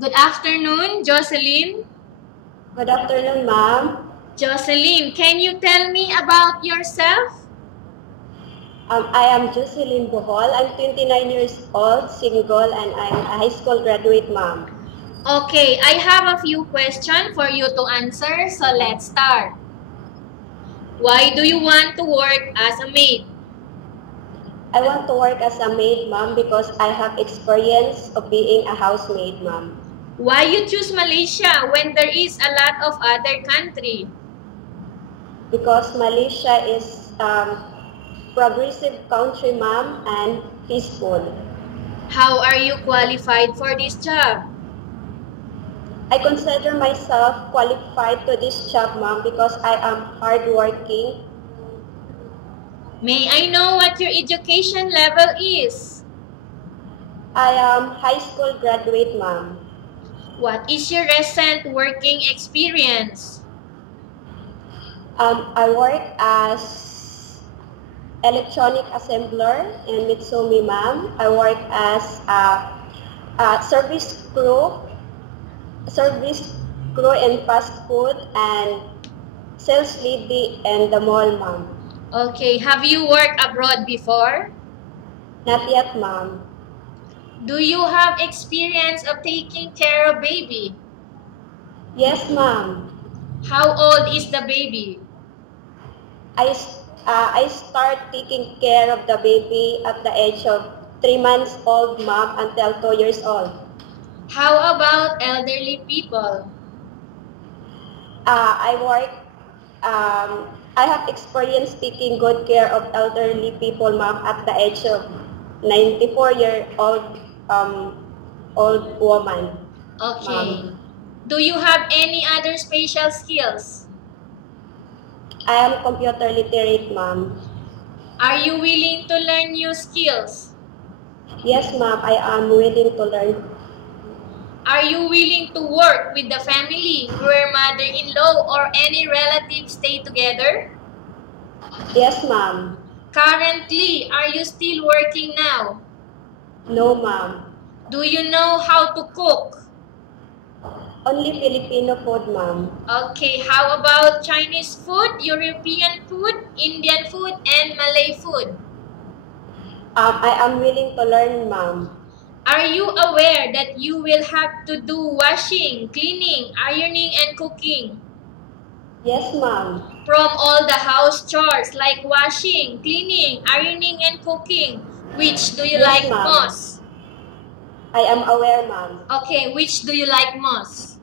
Good afternoon, Jocelyn. Good afternoon, ma'am. Jocelyn, can you tell me about yourself? I am jocelyn bohol. I'm 29 years old, single, and I'm a high school graduate, ma'am. Okay, I have a few questions for you to answer, so let's start. Why do you want to work as a maid? I want to work as a maid, ma'am, because I have experience of being a housemaid, ma'am. Why you choose Malaysia when there is a lot of other country? Because Malaysia is progressive country, ma'am, and peaceful. How are you qualified for this job? I consider myself qualified to this job, ma'am, because I am hardworking. May I know what your education level is? I am high school graduate, ma'am. What is your recent working experience? I work as electronic assembler in Mitsumi, ma'am. I work as a service crew in fast food and sales lady in the mall, ma'am. Okay, have you worked abroad before? Not yet, ma'am. Do you have experience of taking care of baby? Yes, ma'am. How old is the baby? I start taking care of the baby at the age of 3 months old, ma'am, until 2 years old. How about elderly people? I work I have experience taking good care of elderly people, ma'am, at the age of 94-year-old old woman, Okay. ma'am. Do you have any other special skills? I am computer literate, ma'am. Are you willing to learn new skills? Yes, ma'am, I am willing to learn. Are you willing to work with the family where mother-in-law or any relative stay together? Yes, ma'am. Currently, are you still working now? No, ma'am. Do you know how to cook? Only Filipino food, ma'am. Okay, how about Chinese food, European food, Indian food, and Malay food? I am willing to learn, ma'am. Are you aware that you will have to do washing, cleaning, ironing, and cooking? Yes, ma'am. From all the house chores like washing, cleaning, ironing, and cooking, which do you Yes, like ma'am. most? I am aware, ma'am. Okay, which do you like most?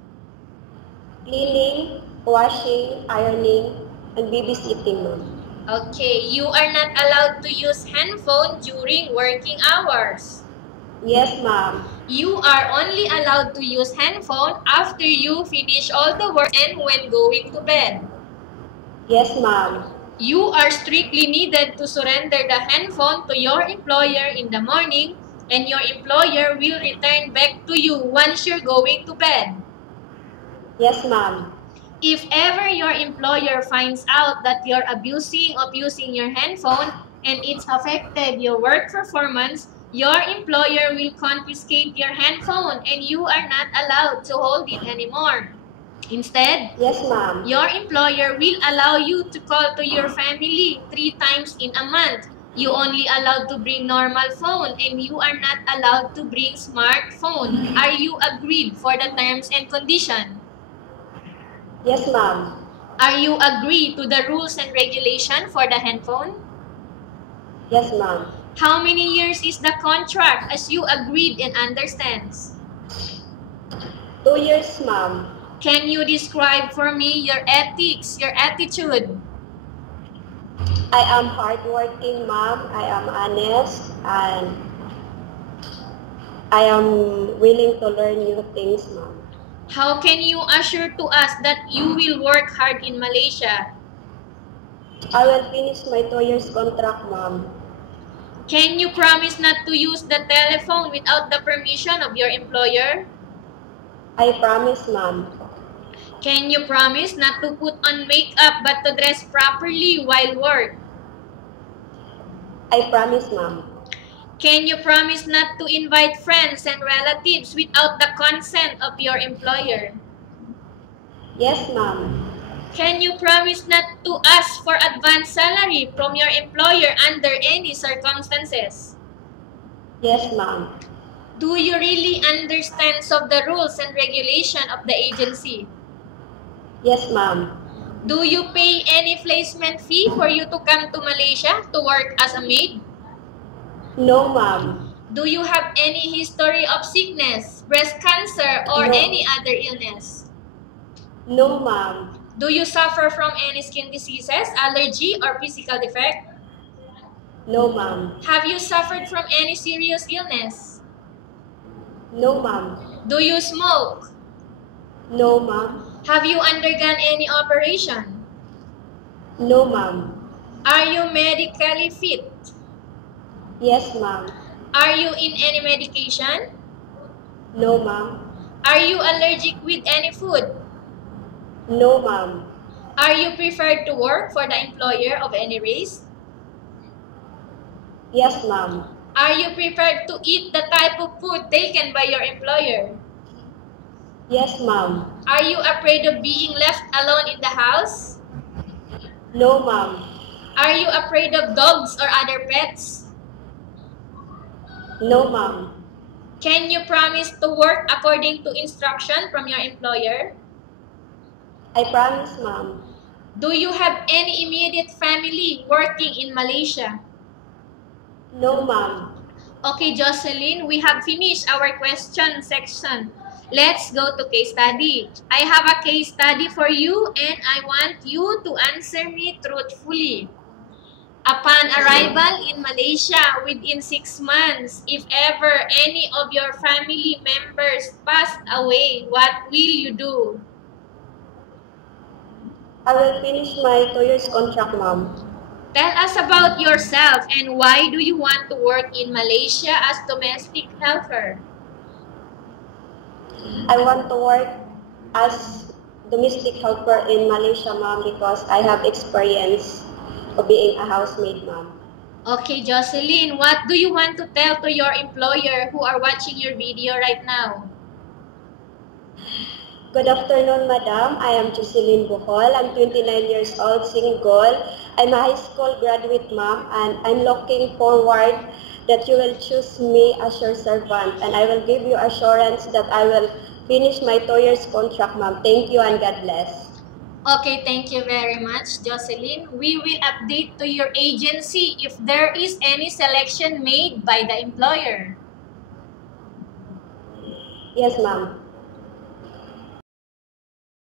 Cleaning, washing, ironing, and babysitting, ma'am. Okay, you are not allowed to use handphone during working hours. Yes, ma'am. You are only allowed to use handphone after you finish all the work and when going to bed. Yes, ma'am. You are strictly needed to surrender the handphone to your employer in the morning and your employer will return back to you once you're going to bed. Yes, ma'am. If ever your employer finds out that you're abusing of using your handphone and it's affected your work performance, your employer will confiscate your handphone and you are not allowed to hold it anymore. Instead, Yes, ma'am. your employer will allow you to call to your family 3 times in a month. You only allowed to bring normal phone and you are not allowed to bring smartphone. Are you agreed for the terms and condition? Yes, ma'am. Are you agree to the rules and regulation for the handphone? Yes, ma'am. How many years is the contract as you agreed and understands? 2 years, ma'am. Can you describe for me your ethics, your attitude? I am hardworking, ma'am. I am honest, and I am willing to learn new things, ma'am. How can you assure to us that you will work hard in Malaysia? I will finish my 2 years contract, ma'am. Can you promise not to use the telephone without the permission of your employer? I promise, ma'am. Can you promise not to put on makeup but to dress properly while work? I promise, ma'am. Can you promise not to invite friends and relatives without the consent of your employer? Yes, ma'am. Can you promise not to ask for advance salary from your employer under any circumstances? Yes, ma'am. Do you really understand of the rules and regulation of the agency? Yes, ma'am. Do you pay any placement fee for you to come to Malaysia to work as a maid? No, ma'am. Do you have any history of sickness, breast cancer, or any No. other illness? No, ma'am. Do you suffer from any skin diseases, allergy, or physical defect? No, ma'am. Have you suffered from any serious illness? No, ma'am. Do you smoke? No, ma'am. Have you undergone any operation? No, ma'am. Are you medically fit? Yes, ma'am. Are you in any medication? No, ma'am. Are you allergic with any food? No, ma'am. Are you preferred to work for the employer of any race? Yes, ma'am. Are you prepared to eat the type of food taken by your employer? Yes, ma'am. Are you afraid of being left alone in the house? No, ma'am. Are you afraid of dogs or other pets? No, ma'am. Can you promise to work according to instruction from your employer? I promise, ma'am. Do you have any immediate family working in Malaysia? No, ma'am. Okay, Jocelyn, we have finished our question section. Let's go to case study. I have a case study for you and I want you to answer me truthfully. Upon arrival in Malaysia within 6 months, if ever any of your family members passed away, what will you do? I will finish my 2 years contract, ma'am. Tell us about yourself and why do you want to work in Malaysia as domestic helper? I want to work as domestic helper in Malaysia, ma'am, because I have experience of being a housemaid, ma'am. Okay, Jocelyn, what do you want to tell to your employer who are watching your video right now? Good afternoon, madam. I am Jocelyn Bohol. I'm 29 years old, single. I'm a high school graduate, ma'am, and I'm looking forward that you will choose me as your servant, and I will give you assurance that I will finish my 2 years contract, ma'am. Thank you and God bless. Okay, thank you very much, Jocelyn. We will update to your agency if there is any selection made by the employer. Yes, ma'am.